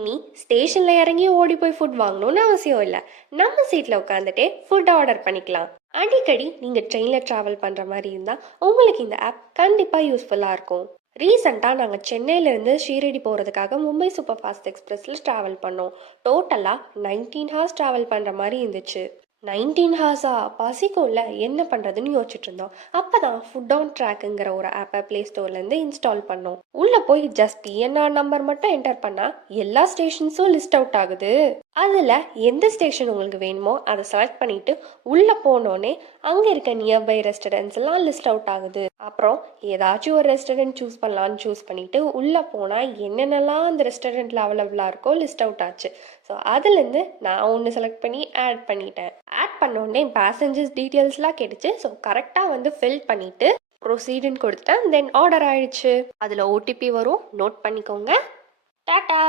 இனி ஸ்டேஷன்ல இறங்கி ஓடி போய் ஃபுட் வாங்கணும்னு அவசியம் இல்லை. நம்ம சீட்ல உட்காந்துட்டே ஃபுட் ஆர்டர் பண்ணிக்கலாம். அடிக்கடி நீங்க ட்ரெயின்ல டிராவல் பண்ற மாதிரி இருந்தா உங்களுக்கு இந்த ஆப் கண்டிப்பா யூஸ்ஃபுல்லா இருக்கும். ரீசெண்டாக நாங்கள் சென்னையிலேருந்து ஷீரடி போகிறதுக்காக மும்பை சூப்பர் ஃபாஸ்ட் எக்ஸ்பிரஸில் ட்ராவல் பண்ணோம். டோட்டலாக 19 ஹார்ஸ் ட்ராவல் பண்ணுற மாதிரி இருந்துச்சு. 19 ஹார்ஸா? பசிக்கும்ல, என்ன பண்ணுறதுன்னு யோசிச்சுட்டு இருந்தோம். அப்போ தான் ஃபுட் ஆன் ட்ராக்குங்கிற ஒரு ஆப்பை ப்ளே ஸ்டோர்லேருந்து இன்ஸ்டால் பண்ணோம். உள்ளே போய் ஜஸ்ட் பிஎன்ஆர் நம்பர் மட்டும் என்டர் பண்ணால் எல்லா ஸ்டேஷன்ஸும் லிஸ்ட் அவுட் ஆகுது. அதில் எந்த ஸ்டேஷன் உங்களுக்கு வேணுமோ அதை செலக்ட் பண்ணிவிட்டு உள்ளே போனோடனே அங்கே இருக்க நியர்பை ரெஸ்டாரண்ட்ஸ் எல்லாம் லிஸ்ட் அவுட் ஆகுது. அப்புறம் ஏதாச்சும் ஒரு ரெஸ்டாரண்ட் சூஸ் பண்ணலான்னு சூஸ் பண்ணிவிட்டு உள்ளே போனால் என்னென்னலாம் அந்த ரெஸ்டாரண்ட்டில் அவைலபிளாக இருக்கோ லிஸ்ட் அவுட் ஆச்சு. ஸோ அதுலேருந்து நான் ஒன்று செலக்ட் பண்ணி ஆட் பண்ணிட்டேன். ஆட் பண்ணோடனே பேசஞ்சர்ஸ் டீட்டெயில்ஸ்லாம் கேட்டுச்சு. ஸோ கரெக்டாக வந்து ஃபில் பண்ணிவிட்டு ப்ரொசீடுன்னு கொடுத்துட்டேன். தென் ஆர்டர் ஆயிடுச்சு. அதில் ஓடிபி வரும், நோட் பண்ணிக்கோங்க. டாட்டா.